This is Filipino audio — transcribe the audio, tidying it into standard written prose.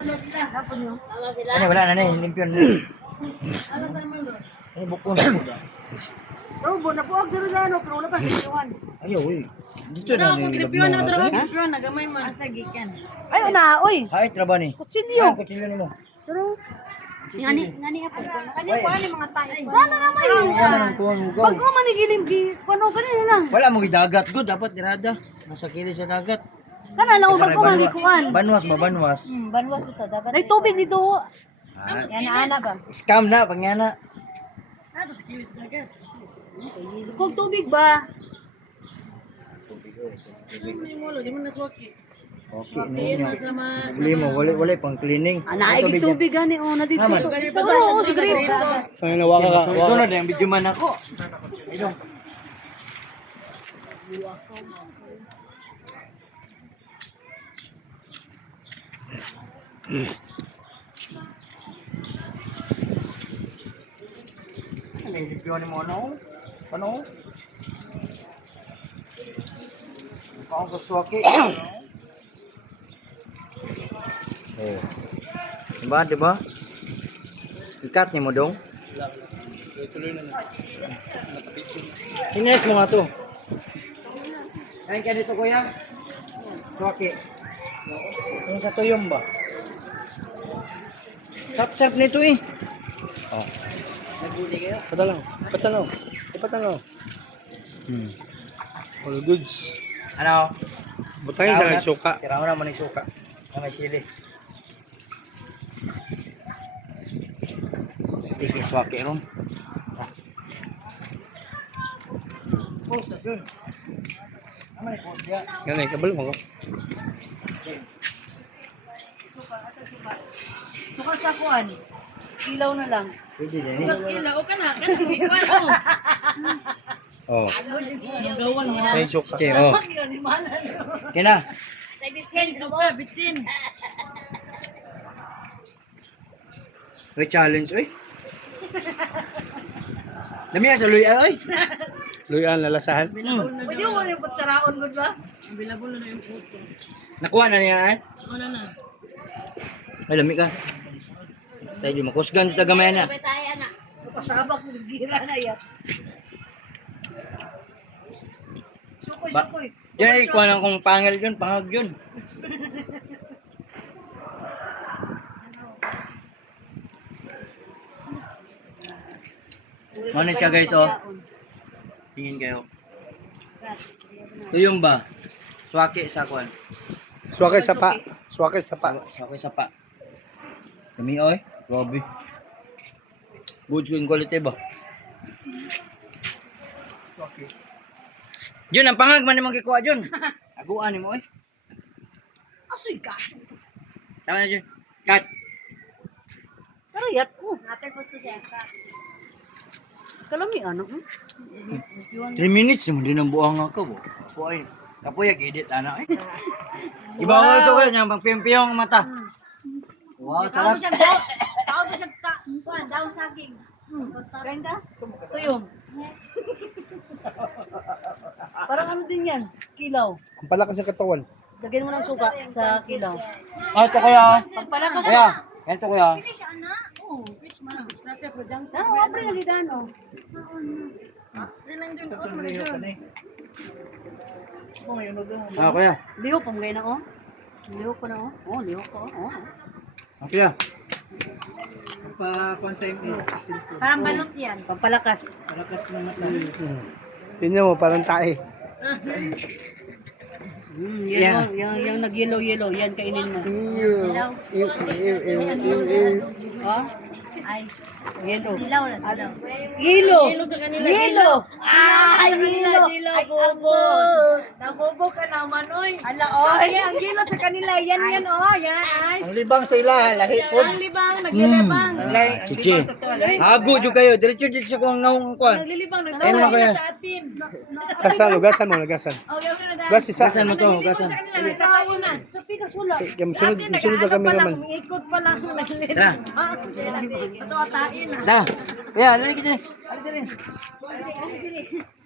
Ano, wala na na, limpyon na. Ano, bukon na. Oh, bona po ang dirulano, pero wala pa siniwan. Ayaw, eh. Dito na ni Kripiyon na trabaho, Ha? kripiyon na gamay man. Asa gikan. Ay, na, oy. Ay, trabaho ni. Kutsilyo. Kutsilyo nimo. Pero, Ngani ako. Kani ko ani mga tayo. wala naman yun. Ano nang kuha mo go? Pag mo manigilim, ano kanina lang. Wala mo gidagat gud, dapat dirada. Nasa kili sa dagat. Kana lang, pag mo manikuan. Banwas ba, banwas? Banwas dito dapat. Ay, tubig dito. Ah, Yan ana ba? scam na, pangyana. Ato sa kilis dagat. Kung tubig ba? May mulo, di man naswaki. Okay, Yan ninyo. sama Bili mo, wala pang cleaning. Naigit tubig gani, oh, na dito. Naman. Oo, sa grade. Ay, nawaka ka. Ito na din, video man ako. Idong. Ano yung video ni mo, ano? Ano? Ang gusto ako. Oh. Diba? Ikat ni mo dong. Hines mo nga to. Kain ka dito kuya. Suwaki. Yung sa tuyong ba? Sap-sap nito eh. Oh. Nagbuli kayo? Patalaw. Patalaw. All goods. Ano? Butangin sa nagsuka. Tira mo naman yung suka. Na may sili. Tigil suwaki ron. Post na dun. Naman yung post ya. Yan ay, kabalo mo ko. Suka sa kuan. Ilaw na lang. Pwede din Mas eh. kila o kana ikuan mo. Oh. Ang gawan mo. Ay, suka. Okay, oh. Kina. Bitsin suka bitsin. May challenge, oy. Dami sa luya, oy. Luyan, lalasahan. Pwede mo rin patsaraon gud ba? Available na yung photo. Nakuha na niya, eh. Wala na. Ay, lami ka. Tayo di makusgan dito gamay na. Betaya na. Pasabak mo gira na yan. Sukoy, Ba- sukoy. Yan ay, kuha lang kung pangil yun, pangag yun. Manis ka guys, oh. Tingin kayo. Tuyong ba? Swaki sa kuan. Suwakay sapa. Suwakay sapa. Swaki sa pa. Kami, oy. Grabe. Good yung quality ba? Jun, ang pangag man nimong kikuha, Jun. Aguan mo, oy. Asoy ka. Tama na, Jun. Cut. Pero yat ko. Natin po to siya. Kalami ano? 3 minutes yung hindi nang buang ako, bo. Poy. Kapoy, edit, ano, eh. Iba ko ito ko, yung pang piyong mata. Wow, sarap. Tao ba siya kuan daw saging. Kain ka? Tuyong. Parang ano din yan? Kilaw. Ang palakas sa katawan. Lagyan mo ng suka sa kilaw. Ah, ito kuya. Pagpalakas Kuya, ito kuya. Siya ana. Oh, fish man. Dati ko jang. Apre na gidan oh. Dilang din ko man dyan. Ah, kuya. Liho pa mo na oh. Liho ko na oh. Oh, liho ko oh. Ah, kuya. Parang balot yan. Pampalakas. Tingnan mo, parang tae. Yan oh, yung nag-yellow, yan kainin mo. Dilaw. Oh, Ay, yellow. dilaw lang dilaw. Yellow. Yelo sa kanila. Yellow. Ay, yellow. Dilaw Ay, bobo. abo. Nabobo ka naman oy. Ala, oy. Ay, ang yelo sa kanila yan yan oh, yan ay. Ang libang sa ila, lahit po. Ang libang, naglilibang. Chichi. Hago dyo kayo. Diretso dito sa kuwang naong kuwan. Naglilibang, Ayun nagtawa na kaya. sa atin. Gasan, ugasan mo, ugasan. Oh, yan na nag- Gas isa. Gasan mo to, gasan. Sa kanila, nagtatawa na. Sa pikas wala. Musunod na kami naman. Ikot pa lang. Tara. Ito atain na. Tara. Kuya, lali kita. Lali kita.